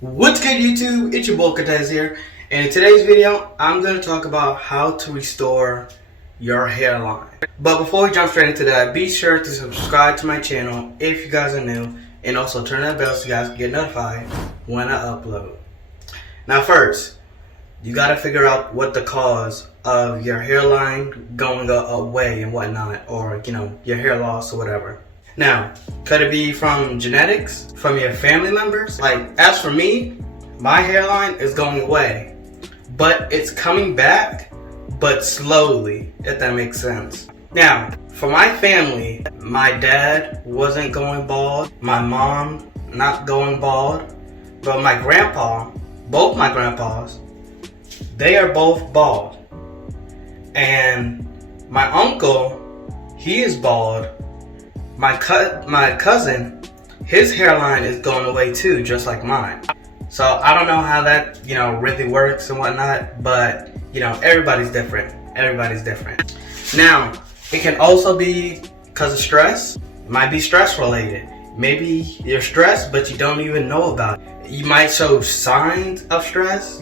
What's good, YouTube? It's your boy Cortez here, and in today's video I'm going to talk about how to restore your hairline. But before we jump straight into that, be sure to subscribe to my channel if you guys are new, and also turn that bell so you guys can get notified when I upload. Now first, you got to figure out what the cause of your hairline going away and whatnot, or your hair loss or whatever. Now, could it be from genetics, from your family members? Like, as for me, my hairline is going away, but it's coming back, but slowly, if that makes sense. Now, for my family, my dad wasn't going bald, my mom not going bald, but my grandpa, both my grandpas, they are both bald. And my uncle, he is bald. My cousin, his hairline is going away too, just like mine. So I don't know how that, really works and whatnot, but, everybody's different. Everybody's different. Now, it can also be because of stress. It might be stress related. Maybe you're stressed, but you don't even know about it. You might show signs of stress,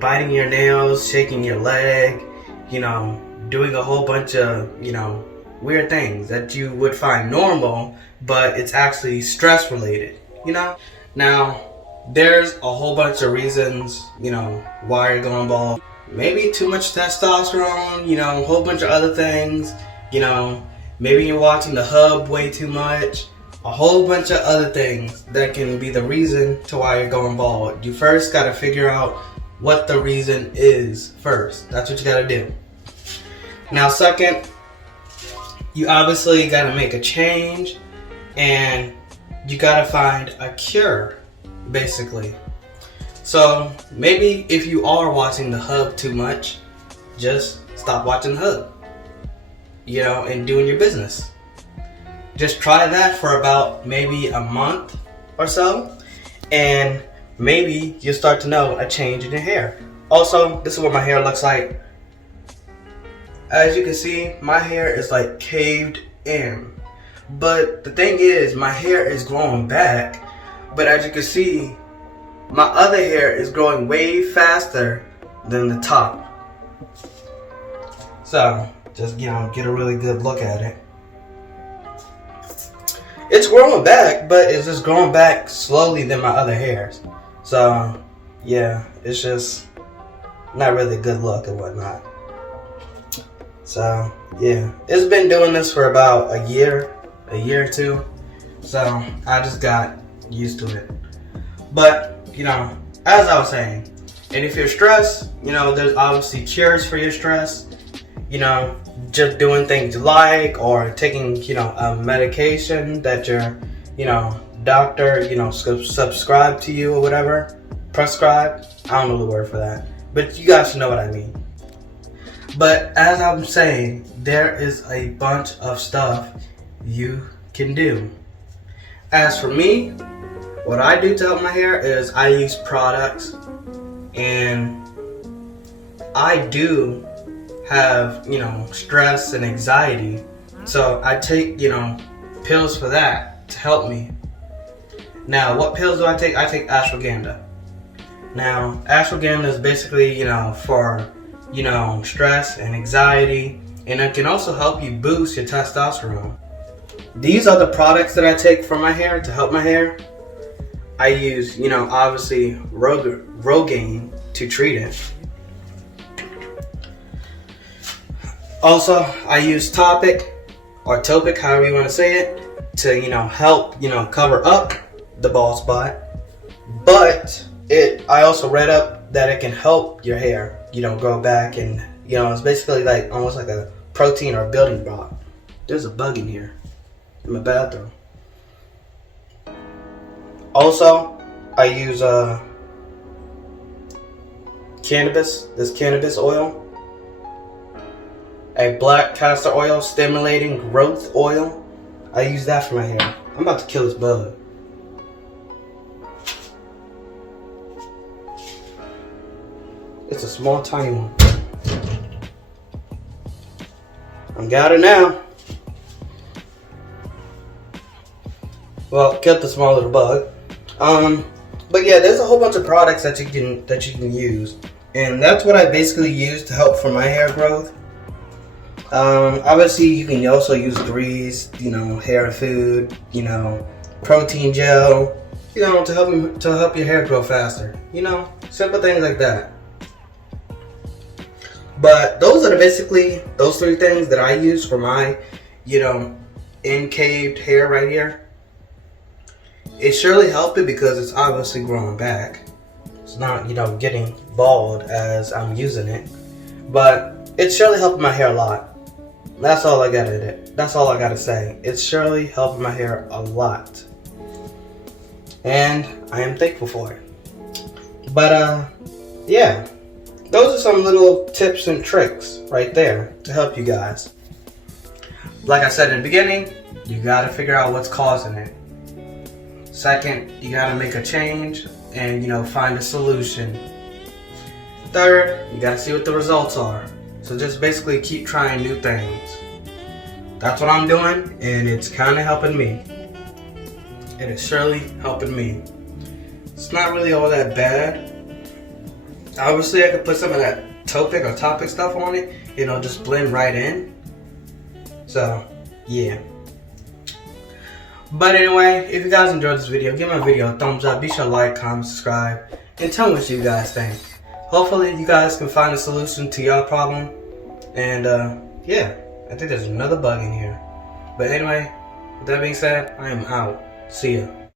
biting your nails, shaking your leg, doing a whole bunch of, weird things that you would find normal, but it's actually stress related, Now, there's a whole bunch of reasons, why you're going bald. Maybe too much testosterone, a whole bunch of other things, maybe you're watching the hub way too much, a whole bunch of other things that can be the reason to why you're going bald. You first got to figure out what the reason is first. That's what you got to do. Now, second, you obviously got to make a change, and you got to find a cure, basically. So maybe if you are watching the hub too much, just stop watching the hub, and doing your business. Just try that for about maybe a month or so, and maybe you'll start to know a change in your hair. Also, this is what my hair looks like. As you can see, my hair is like caved in. But the thing is, my hair is growing back. But as you can see, my other hair is growing way faster than the top. So, just, get a really good look at it. It's growing back, but it's just growing back slowly than my other hairs. So, yeah, it's just not really a good look and whatnot. So, yeah, it's been doing this for about a year or two. So, I just got used to it. But, as I was saying, and if you're stressed, there's obviously cures for your stress. Just doing things you like, or taking, a medication that your, doctor, subscribe to you or whatever. Prescribe. I don't know the word for that. But you guys know what I mean. But as I'm saying, there is a bunch of stuff you can do. As for me, what I do to help my hair is I use products, and I do have, stress and anxiety. So I take, pills for that to help me. Now, what pills do I take? I take ashwagandha. Now, ashwagandha is basically, for stress and anxiety, and it can also help you boost your testosterone. These are the products that I take for my hair to help my hair. I use, obviously Rogaine to treat it. Also, I use Topic or Topic, however you want to say it, to, help, cover up the bald spot. But I also read up that it can help your hair, grow back, and, it's basically like almost like a protein or a building block. There's a bug in here in my bathroom. Also, I use cannabis oil, a black castor oil, stimulating growth oil. I use that for my hair. I'm about to kill this bug. It's a small, tiny one. I got it now. Well, killed the small little bug. But yeah, there's a whole bunch of products that you can use, and that's what I basically use to help for my hair growth. Obviously, you can also use grease, hair food, protein gel, to help your hair grow faster. Simple things like that. But those are basically those 3 things that I use for my, incaved hair right here. It surely helped it because it's obviously growing back. It's not, getting bald as I'm using it, but it's surely helping my hair a lot. That's all I gotta say. It's surely helping my hair a lot, and I am thankful for it. But yeah, those are some little tips and tricks right there to help you guys. Like I said in the beginning, you gotta figure out what's causing it. Second, you gotta make a change and find a solution. Third, you gotta see what the results are. So just basically keep trying new things. That's what I'm doing, and it's kind of helping me. It is surely helping me. It's not really all that bad. Obviously, I could put some of that Topic stuff on it, just blend right in. So, yeah. But anyway, if you guys enjoyed this video, give my video a thumbs up. Be sure to like, comment, subscribe, and tell me what you guys think. Hopefully you guys can find a solution to your problem. And yeah, I think there's another bug in here. But anyway, with that being said, I am out. See ya.